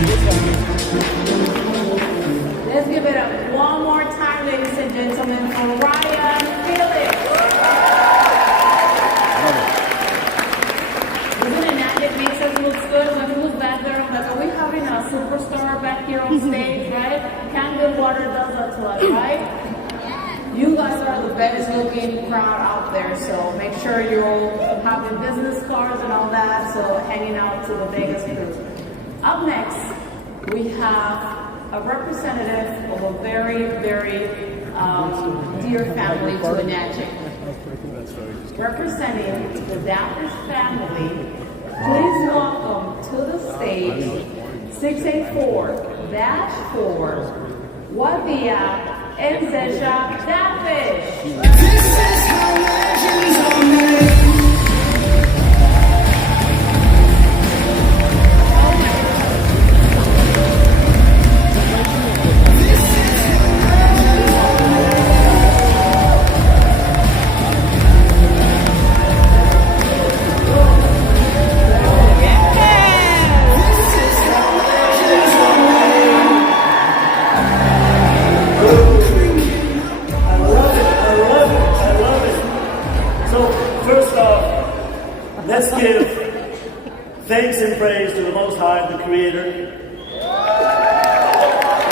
Let's give it up one more time, ladies and gentlemen, for Wadia Dafesh. Isn't Enagic makes us look good when we look back there? Like, are we having a superstar back here on stage, right? Candid water does that to us, right? You guys are the best looking crowd out there, so make sure you all have your business cards and all that, so hanging out to the Vegas crew. Up next, we have a representative of a very, very dear family to Enagic. Representing the Dafesh family, please welcome to the stage 684-4 Wadia Dafesh. This is how legends are made. Let's give thanks and praise to the Most High, the Creator. And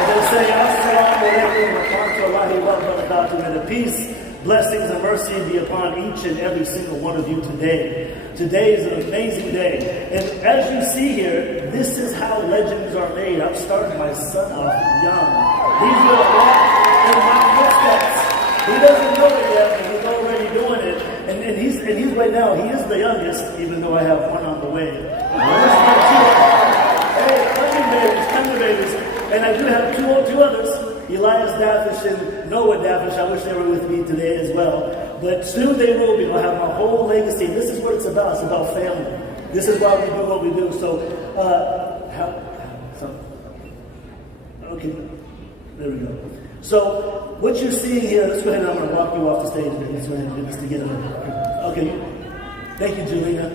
then say, Assalamu alaikum wa rahmatullahi wa barakatuh. May the peace, blessings, and mercy be upon each and every single one of you today. Today is an amazing day. And as you see here, this is how legends are made. I've started my son off young. He's going to walk in my footsteps. He doesn't know it yet, but he's already doing it. And he's right now, he is the youngest, even though I have one on the way. Hey, coming babies. And I do have two others, Elias Dafesh and Noah Dafesh. I wish they were with me today as well. But soon they will be. I'll have my whole legacy. This is what it's about. It's about family. This is why we do what we do. So, okay, there we go. So, what you're seeing here, let's go ahead and I'm going to walk you off the stage. Let's go ahead and do this together. Okay. Thank you, Julina.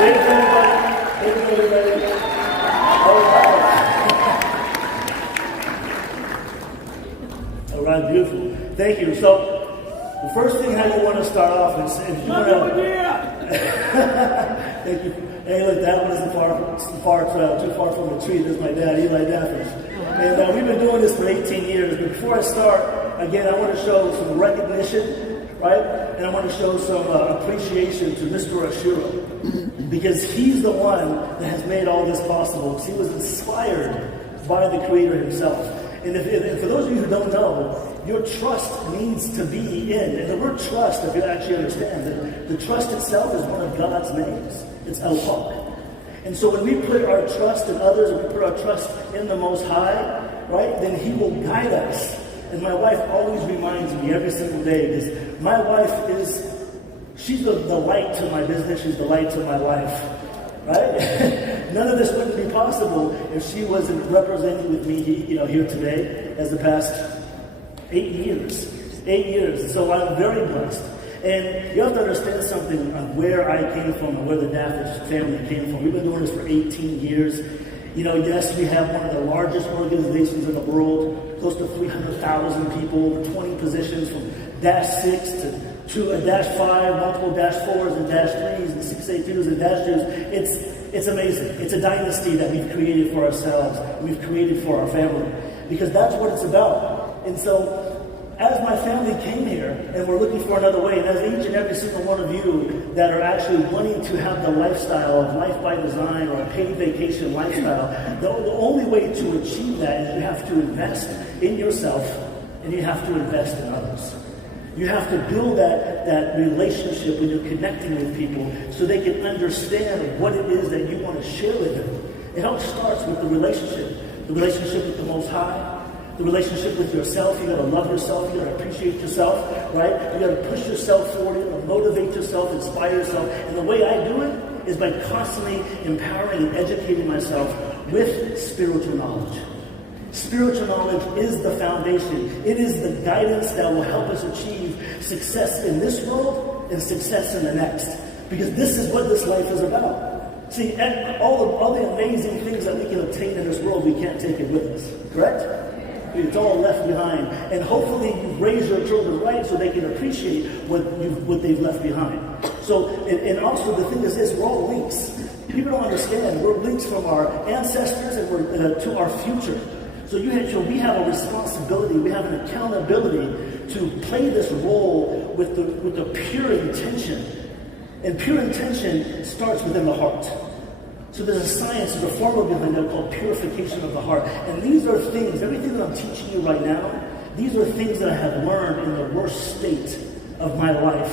Wave to everybody. Wave to everybody. All right, beautiful. Thank you. So, the first thing how you want to start off is if you want to... Thank you. Hey, look, that one isn't too far from the tree. This is my dad, Eli Dafesh. And we've been doing this for 18 years. But before I start, again, I want to show some recognition, right? And I want to show some appreciation to Mr. Ashura, because he's the one that has made all this possible. He was inspired by the Creator himself. And if for those of you who don't know, your trust needs to be in. And the word trust, if you actually understand it, the trust itself is one of God's names. It's Al-Haq. And so when we put our trust in others, and we put our trust in the Most High, right, then He will guide us. And my wife always reminds me every single day, because my wife she's the light to my business, she's the light to my life, right? None of this wouldn't be possible if she wasn't representing with me, here today as the past 8 years. 8 years. So I'm very blessed. And you have to understand something on where I came from and where the Dafesh family came from. We've been doing this for 18 years. Yes, we have one of the largest organizations in the world, close to 300,000 people, 20 positions from -6 to a -5, multiple -4s and -3s and 682s and -2s. It's amazing. It's a dynasty that we've created for ourselves. We've created for our family, because that's what it's about. And so, as my family came here and we're looking for another way, and as each and every single one of you that are actually wanting to have the lifestyle of life by design or a paid vacation lifestyle, the only way to achieve that is you have to invest in yourself and you have to invest in others. You have to build that relationship when you're connecting with people so they can understand what it is that you want to share with them. It all starts with the relationship with the Most High, the relationship with yourself. You got to love yourself. You got to appreciate yourself, right? You got to push yourself forward. You got to motivate yourself, inspire yourself. And the way I do it is by constantly empowering and educating myself with spiritual knowledge. Spiritual knowledge is the foundation. It is the guidance that will help us achieve success in this world and success in the next. Because this is what this life is about. See, and all the amazing things that we can obtain in this world, we can't take it with us. Correct? It's all left behind. And hopefully you've raised your children right so they can appreciate what they've left behind. So, and also the thing is this, we're all links. People don't understand. We're links from our ancestors and we're to our future. So we have a responsibility, we have an accountability to play this role with the pure intention. And pure intention starts within the heart. So there's a science, there's a formula behind that called purification of the heart. And these are things, everything that I'm teaching you right now, these are things that I have learned in the worst state of my life.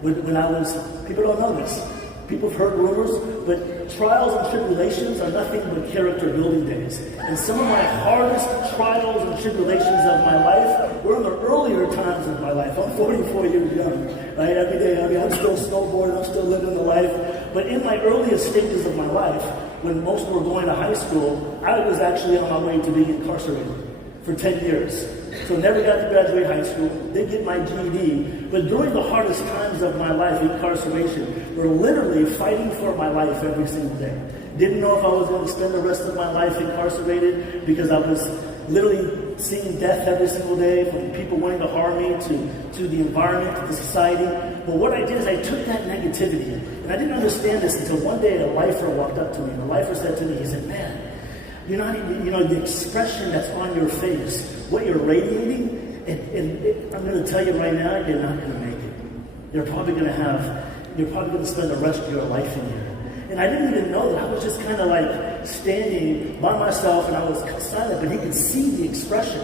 When I was, people don't know this. People have heard rumors, but trials and tribulations are nothing but character building days. And some of my hardest trials and tribulations of my life were in the earlier times of my life. I'm 44 years young, right? Every day, I'm still snowboarding, I'm still living the life. But in my earliest stages of my life, when most were going to high school, I was actually on my way to being incarcerated for 10 years. So never got to graduate high school, did get my GED, but during the hardest times of my life, incarceration, we're literally fighting for my life every single day. Didn't know if I was going to spend the rest of my life incarcerated because I was literally seeing death every single day, from people wanting to harm me to the environment, to the society. But what I did is I took that negativity, and I didn't understand this until one day a lifer walked up to me, and the lifer said to me, he said, man, you're not even, the expression that's on your face, what you're radiating, I'm going to tell you right now, you're not going to make it. You're probably going to spend the rest of your life in here. And I didn't even know that. I was just kind of like standing by myself and I was silent, but he could see the expression,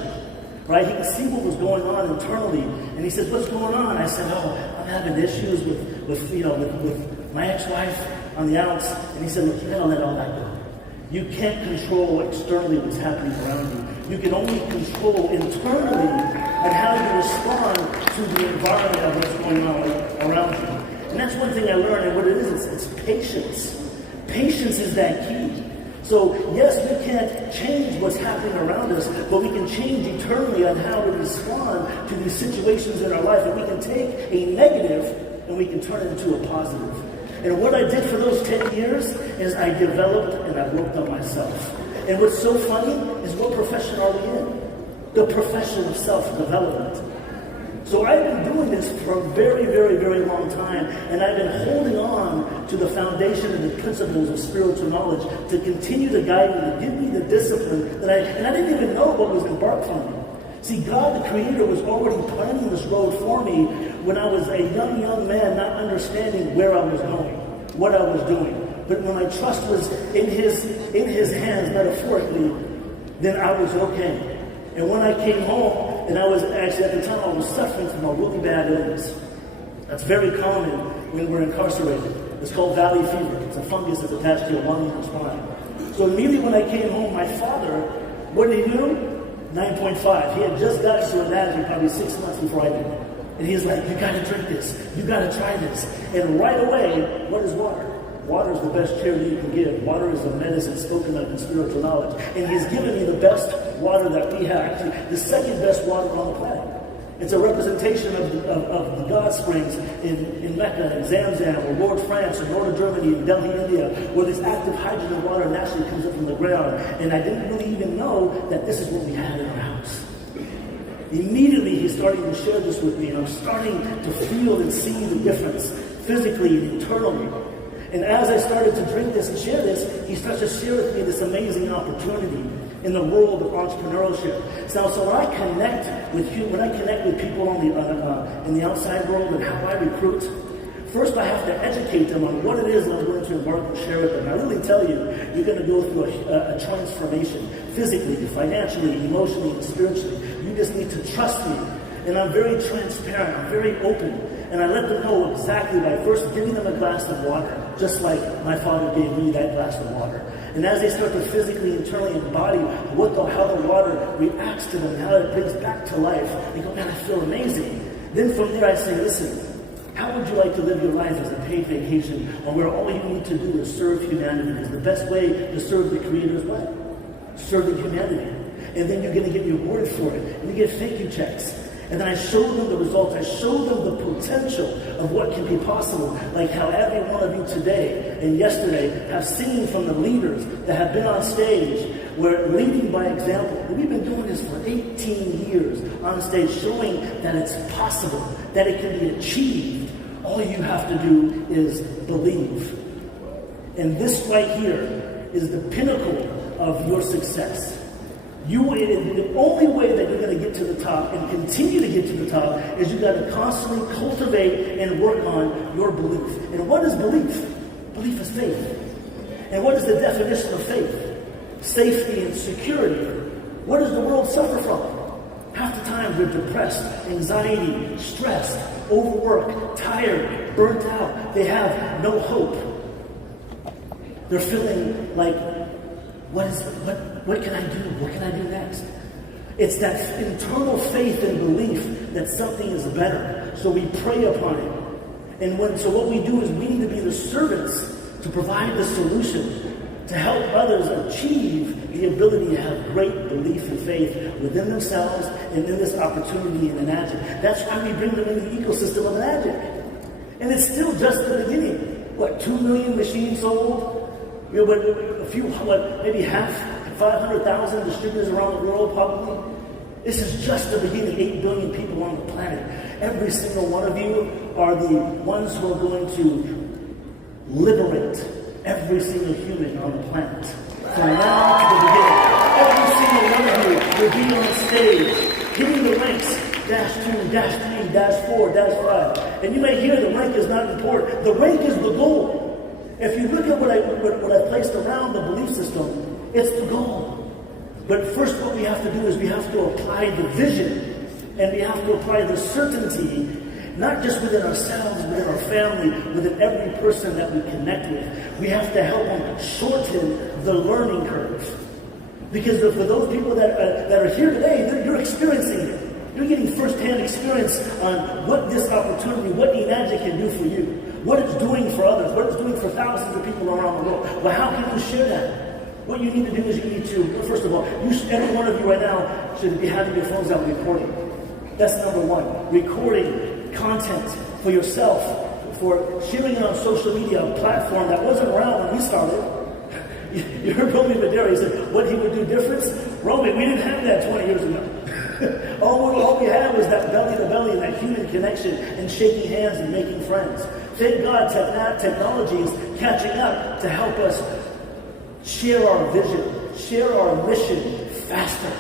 right? He could see what was going on internally. And he said, what's going on? I said, I'm having issues with my ex-wife on the outs. And he said, look, you got to let all that go. You can't control externally what's happening around you. You can only control internally and how you respond to the environment of what's going on around you. And that's one thing I learned, and what it is, it's patience. Patience is that key. So, yes, we can't change what's happening around us, but we can change eternally on how we respond to these situations in our life. And we can take a negative and we can turn it into a positive. And what I did for those 10 years is I developed and I worked on myself. And what's so funny is, what profession are we in? The profession of self-development. So I've been doing this for a very, very, very long time, and I've been holding on to the foundation and the principles of spiritual knowledge to continue to guide me, to give me the discipline and I didn't even know what was embarked on me. See, God, the Creator, was already planning this road for me when I was a young man, not understanding where I was going, what I was doing. But when my trust was in His hands, metaphorically, then I was okay. And when I came home, and I was actually, at the time, I was suffering from a really bad illness. That's very common when we're incarcerated. It's called valley fever. It's a fungus that's attached to your lung and your spine. So immediately when I came home, my father, what did he do? 9.5. He had just gotten to Enagic probably 6 months before I did. And he's like, you got to drink this. You got to try this. And right away, what is water? Water is the best charity you can give. Water is the medicine spoken of in spiritual knowledge. And He's given me the best water that we have. Actually, the second best water on the planet. It's a representation of the God springs in Mecca and Zamzam, or Lourdes, France, or northern Germany, and Delhi, India, where this active hydrogen water naturally comes up from the ground. And I didn't really even know that this is what we had in our house. Immediately, He's starting to share this with me, and I'm starting to feel and see the difference, physically and internally. And as I started to drink this and share this, He starts to share with me this amazing opportunity in the world of entrepreneurship. So when I connect with people in the outside world and how I recruit, first I have to educate them on what it is that I'm going to embark and share with them. I really tell you, you're going to go through a transformation, physically, financially, emotionally, and spiritually. You just need to trust me. And I'm very transparent, I'm very open. And I let them know exactly by first giving them a glass of water, just like my father gave me that glass of water. And as they start to physically, internally embody how the water reacts to them, how it brings back to life, they go, man, I feel amazing. Then from there I say, listen, how would you like to live your life as a paid vacation, where all you need to do is serve humanity? Because the best way to serve the Creator is what? Serving humanity. And then you're going to get rewarded for it. And you get thank you checks. And then I showed them the results. I showed them the potential of what can be possible. Like how every one of you today and yesterday have seen from the leaders that have been on stage, where leading by example. We've been doing this for 18 years on stage, showing that it's possible, that it can be achieved. All you have to do is believe. And this right here is the pinnacle of your success. The only way that you're going to get to the top and continue to get to the top is you've got to constantly cultivate and work on your belief. And what is belief? Belief is faith. And what is the definition of faith? Safety and security. What does the world suffer from? Half the time they're depressed, anxiety, stressed, overworked, tired, burnt out. They have no hope. They're feeling like, what can I do? What can I do next? It's that internal faith and belief that something is better. So we pray upon it. And so what we do is we need to be the servants to provide the solution, to help others achieve the ability to have great belief and faith within themselves and in this opportunity in Enagic. That's why we bring them into the ecosystem of Enagic. And it's still just the beginning. 2 million machines sold? But a few, maybe half, 500,000 distributors around the world probably. This is just the beginning. 8 billion people on the planet. Every single one of you are the ones who are going to liberate every single human on the planet. From now to the beginning. Every single one of you will be on stage, hitting the ranks, -2, -3, -4, -5. And you may hear the rank is not important. The rank is the goal. If you look at what I placed around the belief system, it's the goal. But first what we have to do is we have to apply the vision, and we have to apply the certainty, not just within ourselves, within our family, within every person that we connect with. We have to help them shorten the learning curve. Because for those people that are here today, you're experiencing it. You're getting first-hand experience on what this opportunity, what Enagic can do for you, what it's doing for others, what it's doing for thousands of people around the world. Well, how can you share that? What you need to do is you need to, first of all, every one of you right now should be having your phones out recording. That's number one. Recording content for yourself, for sharing it on social media, a platform that wasn't around when we started. You heard Romy Madera, he said, what he would do different? Romy, we didn't have that 20 years ago. all we had was that belly-to-belly and that human connection and shaking hands and making friends. Thank God technology is catching up to help us share our vision, share our mission faster.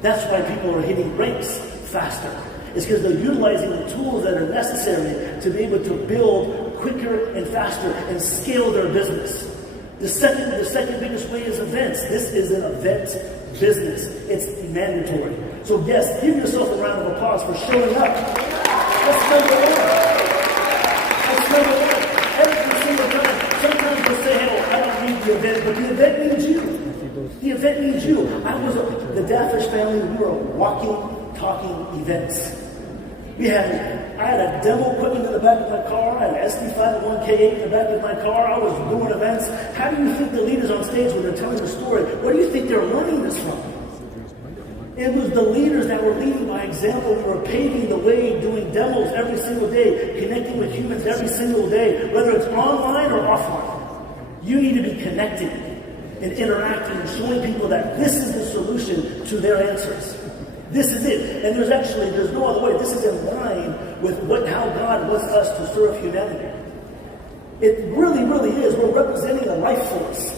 That's why people are hitting ranks faster. It's because they're utilizing the tools that are necessary to be able to build quicker and faster and scale their business. The second biggest way is events. This is an event business. It's mandatory. So yes, give yourself a round of applause for showing up. That's number one. That's number one. Every single time. Sometimes we'll say, hey, I don't need the event, but the event needs you. The event needs you. The Dafesh family, we were walking, talking events. I had a demo equipment in the back of my car. I had an SD501K8 in the back of my car. I was doing events. How do you think the leaders on stage, when they're telling the story, where do you think they're learning this from? It was the leaders that were leading by example. We were paving the way, doing demos every single day, connecting with humans every single day, whether it's online or offline. You need to be connecting and interacting and showing people that this is the solution to their answers. This is it. And there's no other way. This is in line with how God wants us to serve humanity. It really, really is. We're representing a life force.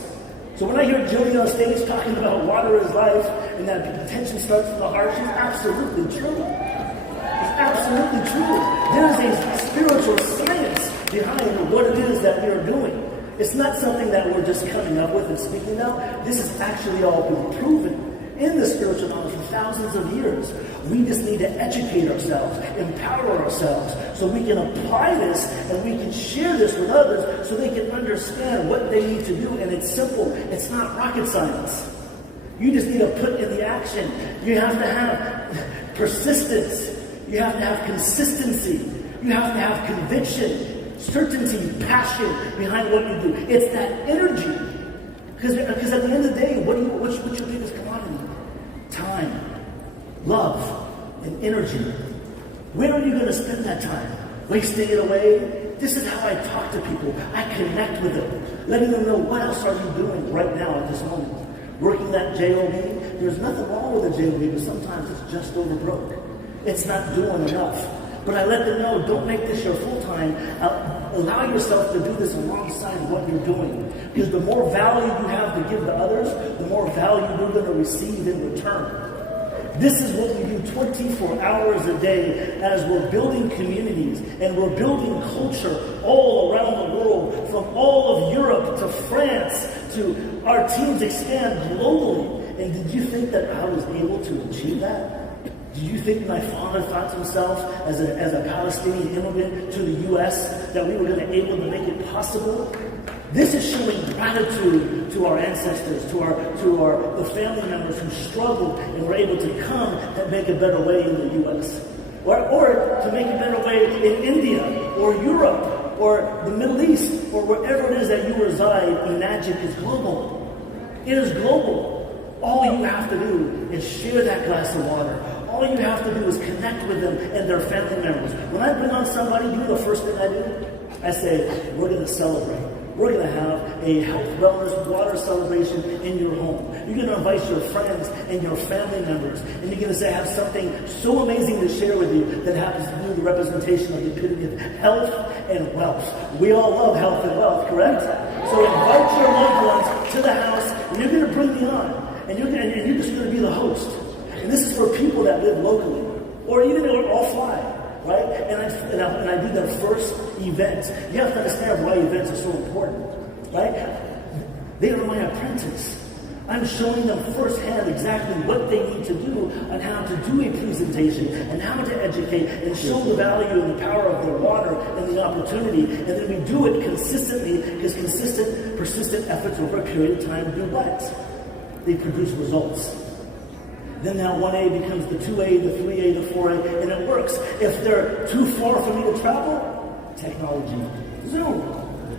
So when I hear Jillian on stage talking about water is life and that attention starts from the heart, she's absolutely true. It's absolutely true. There is a spiritual science behind what it is that we are doing. It's not something that we're just coming up with and speaking about. This has actually all been proven in the spiritual knowledge for thousands of years. We just need to educate ourselves, empower ourselves, so we can apply this and we can share this with others so they can understand what they need to do. And it's simple. It's not rocket science. You just need to put in the action. You have to have persistence. You have to have consistency. You have to have conviction, certainty, passion behind what you do. It's that energy. Because at the end of the day, what's your biggest commodity? Time, love, and energy. Where are you going to spend that time? Wasting it away? This is how I talk to people. I connect with them, letting them know what else are you doing right now at this moment. Working that JOB, there's nothing wrong with a JOB, but sometimes it's just over broke. It's not doing enough. But I let them know, don't make this your full-time. Allow yourself to do this alongside what you're doing. Because the more value you have to give to others, the more value you're going to receive in return. This is what we do 24 hours a day as we're building communities and we're building culture all around the world, from all of Europe to France to our teams expand globally. And did you think that I was able to achieve that? Do you think my father thought to himself as a Palestinian immigrant to the U.S. that we were going to be able to make it possible? This is showing gratitude to our ancestors, to the family members who struggled and were able to come and make a better way in the U.S. Or to make a better way in India or Europe or the Middle East or wherever it is that you reside. Enagic is global. It is global. All you have to do is share that glass of water. All you have to do is connect with them and their family members. When I bring on somebody, you know the first thing I do? I say, we're going to celebrate. We're going to have a health, wellness, water celebration in your home. You're going to invite your friends and your family members. And you're going to say, I have something so amazing to share with you that happens to be the representation of the epitome of health and wealth. We all love health and wealth, correct? So invite your loved ones to the house, and you're going to bring me on. And you're just going to be the host. And this is for people that live locally, or even all fly, right? And I do their first event. You have to understand why events are so important, right? They are my apprentice. I'm showing them firsthand exactly what they need to do on how to do a presentation and how to educate and show the value and the power of their water and the opportunity. And then we do it consistently, because consistent, persistent efforts over a period of time do what? They produce results. Then now 1A becomes the 2A, the 3A, the 4A, and it works. If they're too far for me to travel, technology, Zoom.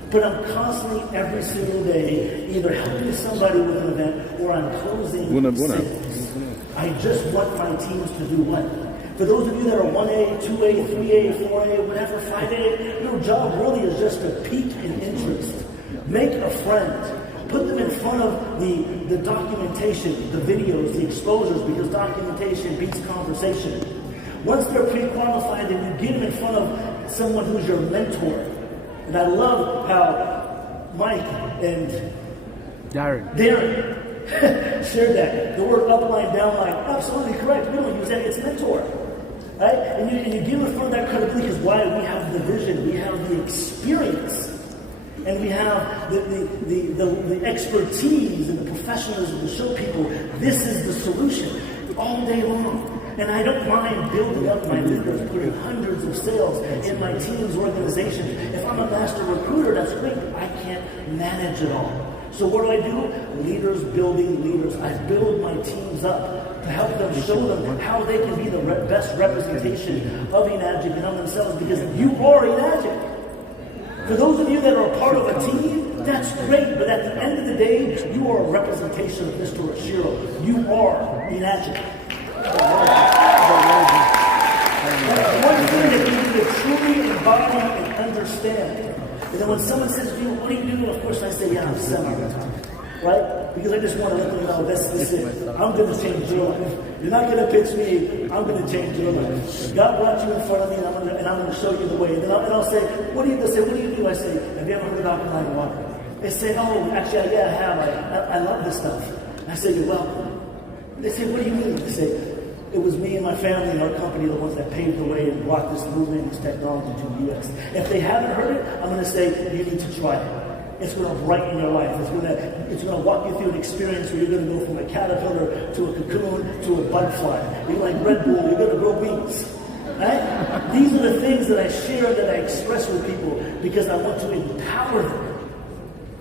But I'm constantly, every single day, either helping somebody with an event or I'm closing sales. I just want my teams to do what? For those of you that are 1A, 2A, 3A, 4A, whatever, 5A, your job really is just to pique an interest. Make a friend. Put them in front of the documentation, the videos, the exposures, because documentation beats conversation. Once they're pre-qualified, then you get them in front of someone who's your mentor. And I love how Mike and Darren shared that. The word upline, downline, absolutely correct. We don't use that, it's mentor. Right? And you give them in front of that credibility, because why? We have the vision, we have the experience. And we have the expertise and the professionalism to show people this is the solution all day long. And I don't mind building up my leaders, putting hundreds of sales in my team's organization. If I'm a master recruiter, that's great, but I can't manage it all. So what do? Leaders building leaders. I build my teams up to help them, show them how they can be the best representation of Enagic and of themselves, because you are Enagic. For those of you that are a part of a team, that's great, but at the end of the day, you are a representation of Mr. Oshiro. You are Enagic. One thing that you need to truly embody and understand. And then when someone says to you, what do you do? Of course I say, yeah, I'm semi-retired. Right? Because I just want to let them know, this is it. I'm going to change your life. You're not going to pitch me, I'm going to change your life. God brought you in front of me, and I'm going to show you the way. And I'll say, what do you do? I say, have you ever heard of alkaline water? They say, oh, actually, yeah, I have. I love this stuff. I say, you're welcome. They say, what do you mean? They say, it was me and my family and our company, the ones that paved the way and brought this movement and this technology to the U.S. If they haven't heard it, I'm going to say, you need to try it. It's going to brighten your life. It's going to walk you through an experience where you're going to go from a caterpillar to a cocoon to a butterfly. You're like Red Bull, you're going to grow wings. Right? These are the things that I share, that I express with people, because I want to empower them.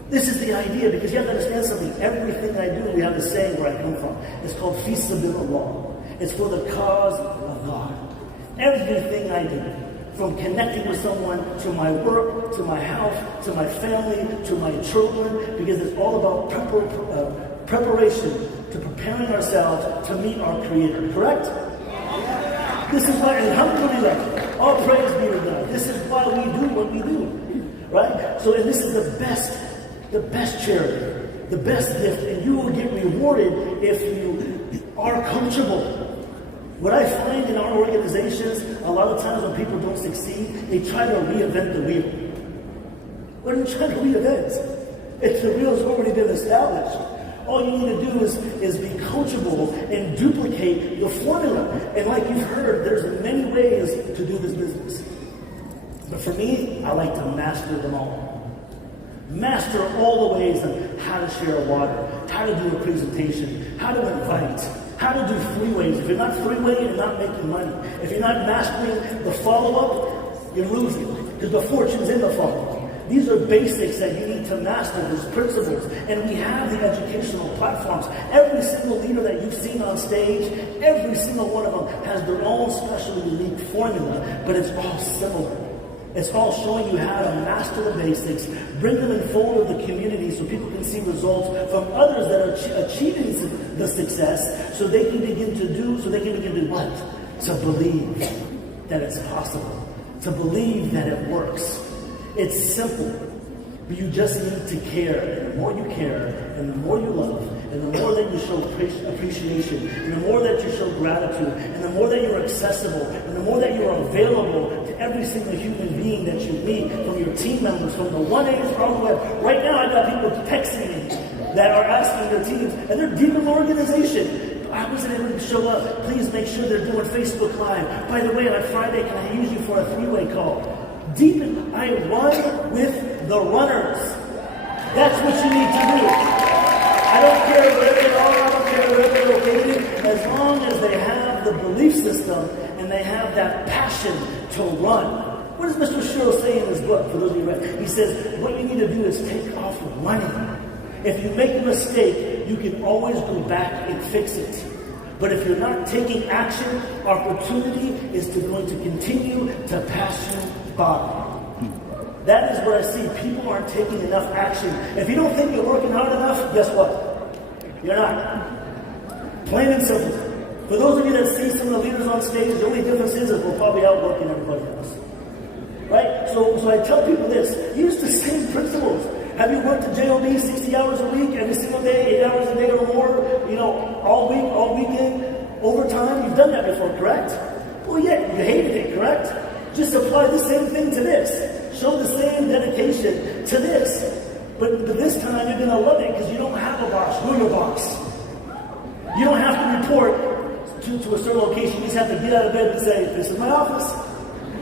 This is the idea, because you have to understand something. Everything I do, we have a saying where I come from. It's called Fisabilillah. It's for the cause of God. Everything I do, from connecting with someone, to my work, to my house, to my family, to my children, because it's all about preparation to preparing ourselves to meet our Creator, correct? This is why, and alhamdulillah, all praise be to God. This is why we do what we do, right? So, and this is the best charity, the best gift, and you will get rewarded if you are coachable. What I find in our organizations, a lot of times when people don't succeed, they try to reinvent the wheel. What are you trying to reinvent? If the wheel's already been established. All you need to do is be coachable and duplicate the formula. And like you've heard, there's many ways to do this business. But for me, I like to master them all. Master all the ways of how to share water, how to do a presentation, how to invite, how to do freeways. If you're not freewaying, you're not making money. If you're not mastering the follow-up, you're losing. Because the fortune's in the follow-up. These are basics that you need to master, these principles. And we have the educational platforms. Every single leader that you've seen on stage, every single one of them has their own special, unique formula, but it's all similar. It's all showing you how to master the basics, bring them in fold of the community so people can see results from others that are achieving the success, so they can begin to what? To believe that it's possible. To believe that it works. It's simple, but you just need to care. And the more you care, and the more you love, and the more that you show appreciation, and the more that you show gratitude, and the more that you're accessible, and the more that you're available to every single human being that you meet, from your team members, from the 1As all the way. Right now, I got people texting me that are asking their teams, and they're deep in the organization. I wasn't able to show up. Please make sure they're doing Facebook Live. By the way, on Friday, can I use you for a 3-way call? I run with the runners. That's what you need to do. I don't care where they are, I don't care where they're located, as long as they have the belief system and they have that passion to run. What does Mr. Shiro say in his book, for those of you who read? He says, what you need to do is take off running. If you make a mistake, you can always go back and fix it. But if you're not taking action, opportunity is going to continue to pass you by. That is what I see. People aren't taking enough action. If you don't think you're working hard enough, guess what? You're not. Plain and simple. For those of you that see some of the leaders on stage, the only difference is that we're probably outworking everybody else. Right? So I tell people this. Use the same principles. Have you worked at JOB 60 hours a week, every single day, 8 hours a day or more, all week, all weekend, overtime? You've done that before, correct? Well, yeah, you hated it, correct? Just apply the same thing to this. Show the same dedication to this. But this time you're going to love it because you don't have a boss. You're your boss. You don't have to report to a certain location. You just have to get out of bed and say, this is my office.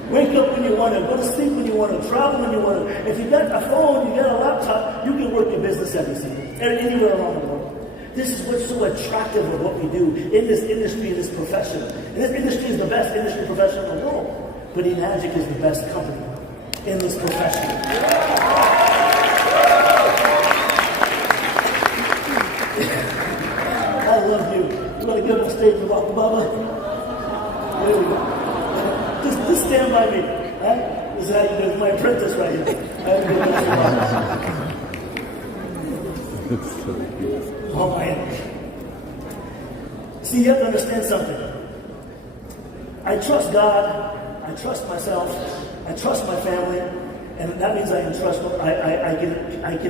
Wake up when you want to, go to sleep when you want to, travel when you want to. If you got a phone, you got a laptop, you can work your business anywhere around the world. This is what's so attractive of what we do in this industry, in this profession. And this industry is the best industry profession in the world. But Enagic is the best company in this profession. I love you. You want to get on stage with Baba? There we go. Just stand by me. Right? This is how you do. My apprentice right here. Oh man. See, you have to understand something. I trust God. I trust myself. I trust my family. And that means I can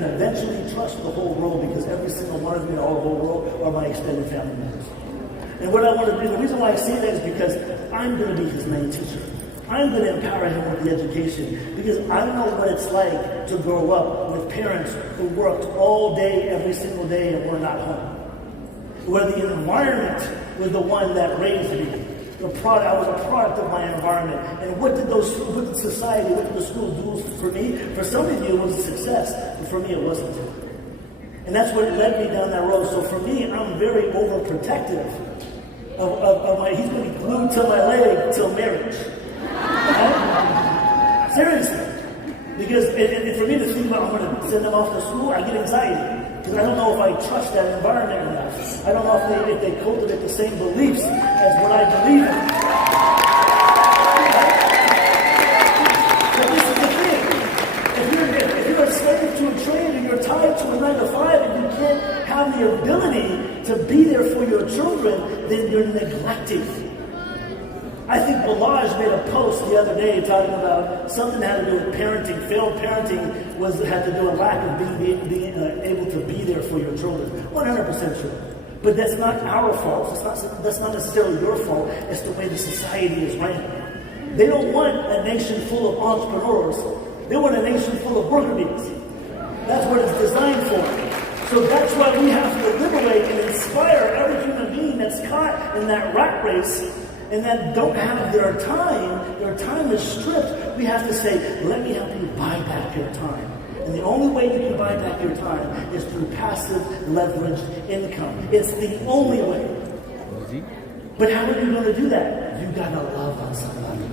eventually trust the whole world, because every single one of me in the whole world are my extended family members. And what I want to do, the reason why I say that is because I'm going to be his main teacher. I'm going to empower him with the education, because I know what it's like to grow up with parents who worked all day, every single day, and were not home. Where the environment was the one that raised me. I was a product of my environment. And what did society, what did the schools do for me? For some of you, it was a success, but for me, it wasn't. And that's what led me down that road. So for me, I'm very overprotective of my. He's going to be glued to my leg till marriage. Right? Seriously. Because and for me to think about I'm going to send them off to school, I get anxiety. Because I don't know if I trust that environment enough. I don't know if they cultivate the same beliefs as what I believe in. But this is the thing. If you're a slave to a trade and you're tied to a 9 to 5 and you can't have the ability to be there for your children, then you're neglecting. I think Balaj made a post the other day talking about something that had to do with parenting. Failed parenting had to do with lack of being able to be there for your children. 100% true. But that's not our fault. That's not necessarily your fault. It's the way the society is ran. They don't want a nation full of entrepreneurs. They want a nation full of worker bees. That's what it's designed for. So that's why we have to liberate and inspire every human being that's caught in that rat race and that don't have their time is stripped. We have to say, let me help you buy back your time. And the only way you can buy back your time is through passive leveraged income. It's the only way. But how are you going to do that? You got to love on somebody.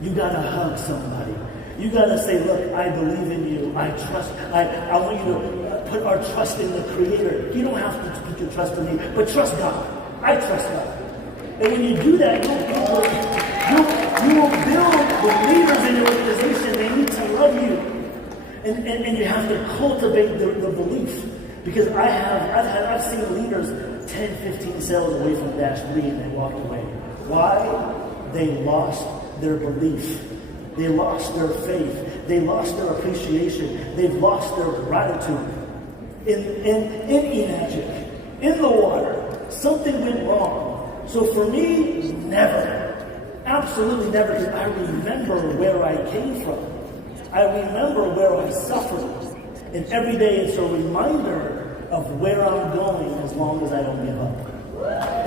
You got to hug somebody. You got to say, look, I believe in you. I trust. I want you to put our trust in the Creator. You don't have to put your trust in me, but trust God. I trust God. And when you do that, you will build the leaders in your organization. They need to love you. And you have to cultivate the belief. Because I've seen leaders 10, 15 sales away from dash 3 and they walked away. Why? They lost their belief. They lost their faith. They lost their appreciation. They've lost their gratitude. In Enagic, in the water, something went wrong. So for me, never. Absolutely never, because I remember where I came from. I remember where I suffered. And every day it's a reminder of where I'm going as long as I don't give up.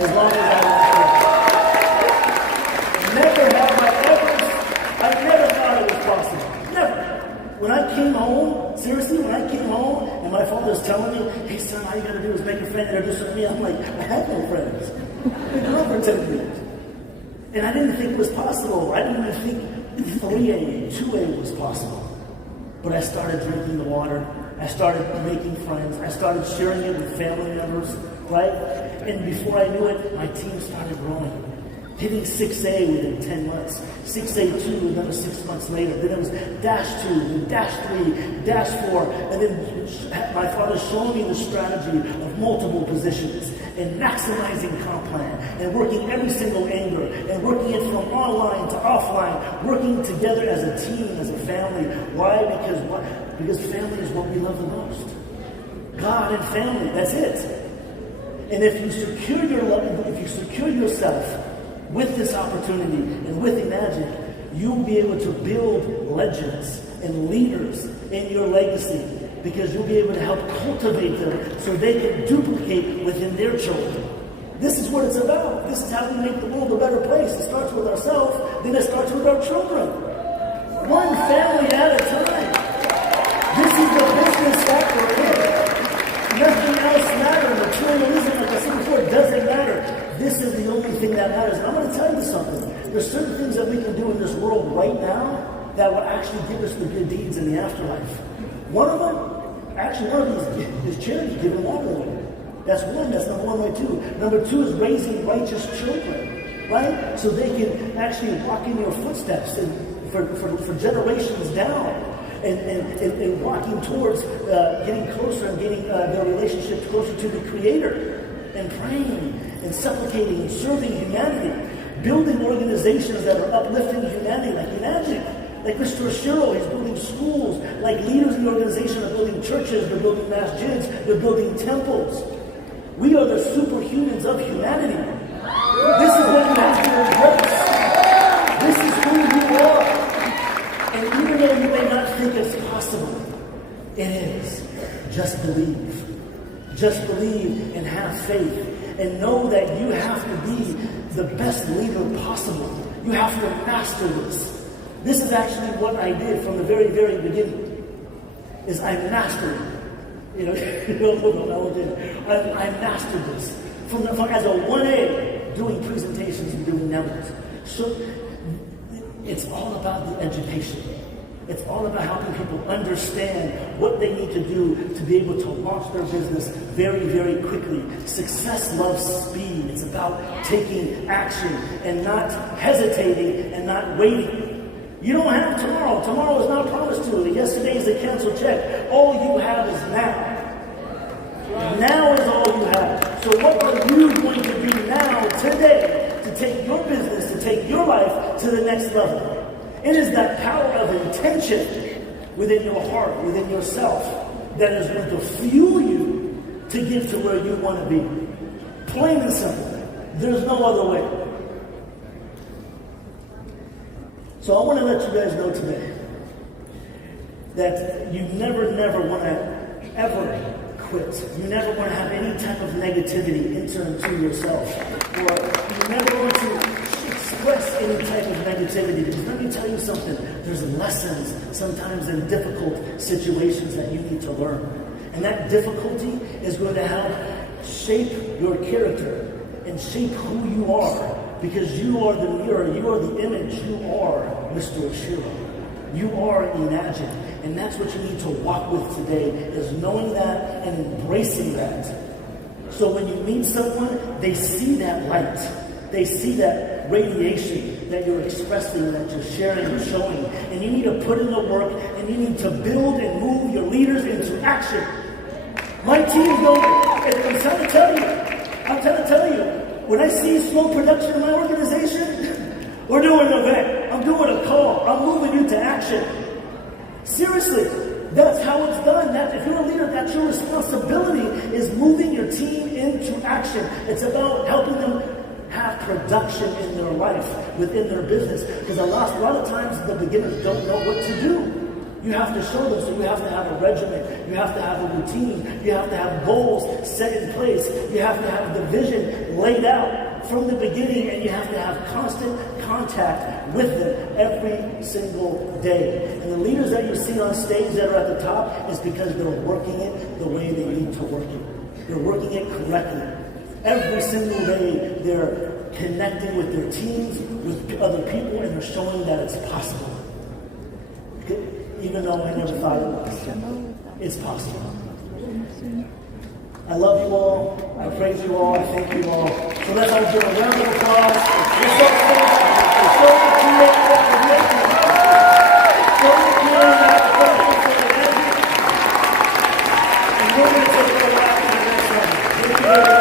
As long as I don't give up. Never have I never thought it was possible. Never. When I came home, seriously, when I came home and my father was telling me, hey son, all you gotta do is make a friend and introduce me, I'm like, I had no friends. I've been gone for 10 years. And I didn't think it was possible. I didn't even think 3A, 2A was possible. But I started drinking the water. I started making friends. I started sharing it with family members, right? And before I knew it, my team started growing. Hitting 6A within 10 months. 6A2 another 6 months later. Then it was dash 2, then dash 3, dash 4. And then my father showed me the strategy of multiple positions and maximizing comp plan and working every single angle and working it from online to offline, working together as a team, as a family. Why? Because family is what we love the most. God and family, that's it. And if you secure your love, if you secure yourself with this opportunity and with Enagic, you'll be able to build legends and leaders in your legacy, because you'll be able to help cultivate them so they can duplicate within their children. This is what it's about. This is how we make the world a better place. It starts with ourselves, then it starts with our children. One family at a time. This is the business that we're in. Nothing else matters. Materialism, like I said before, doesn't matter. This is the only thing that matters. And I'm going to tell you something. There's certain things that we can do in this world right now that will actually give us the good deeds in the afterlife. One of these is charity, giving water away. That's one. That's number 1 way 2. Number 2 is raising righteous children, right? So they can actually walk in your footsteps and for generations down, and walking towards getting closer and getting their relationships closer to the Creator, and praying and supplicating and serving humanity, building organizations that are uplifting humanity, like Enagic. Like Mr. Ashiro, he's building schools. Like leaders in the organization are building churches, they're building masjids, they're building temples. We are the superhumans of humanity. This is what you have to embrace. This is who you are. And even though you may not think it's possible, it is. Just believe. Just believe and have faith. And know that you have to be the best leader possible. You have to master this. This is actually what I did from the very, very beginning. Is I mastered it. I mastered this. As a 1A, doing presentations and doing numbers. So it's all about the education. It's all about helping people understand what they need to do to be able to launch their business very, very quickly. Success loves speed. It's about taking action and not hesitating and not waiting. You don't have tomorrow. Tomorrow is not promised to you. Yesterday is a canceled check. All you have is now. Now is all you have. So what are you going to do now, today, to take your business, to take your life to the next level. It is that power of intention within your heart, within yourself, that is going to fuel you to get to where you want to be. Plain and simple. There's no other way. So I want to let you guys know today that you never want to ever quit. You never want to have any type of negativity enter into yourself. Or you never want to express any type of negativity. Because let me tell you something. There's lessons sometimes in difficult situations that you need to learn. And that difficulty is going to help shape your character and shape who you are. Because you are the mirror, you are the image, you are Mr. Ashira. You are Enagic. And that's what you need to walk with today, is knowing that and embracing that. So when you meet someone, they see that light. They see that radiation that you're expressing, that you're sharing and showing. And you need to put in the work, and you need to build and move your leaders into action. My teams don't, I'm trying to tell you, when I see slow production in my organization, we're doing an event. I'm doing a call. I'm moving you to action. Seriously, that's how it's done. That if you're a leader, that's your responsibility, is moving your team into action. It's about helping them have production in their life, within their business. Because a lot of times the beginners don't know what to do. You have to show them, so you have to have a regimen, you have to have a routine, you have to have goals set in place, you have to have the vision laid out from the beginning, and you have to have constant contact with them every single day. And the leaders that you see on stage that are at the top is because they're working it the way they need to work it. They're working it correctly. Every single day they're connecting with their teams, with other people, and they're showing that it's possible. Even though I never thought it was. It's possible. I love you all. I praise you all. I thank you all. So let's all give a round of applause. We're so creative. And we're going to take it back to the next one.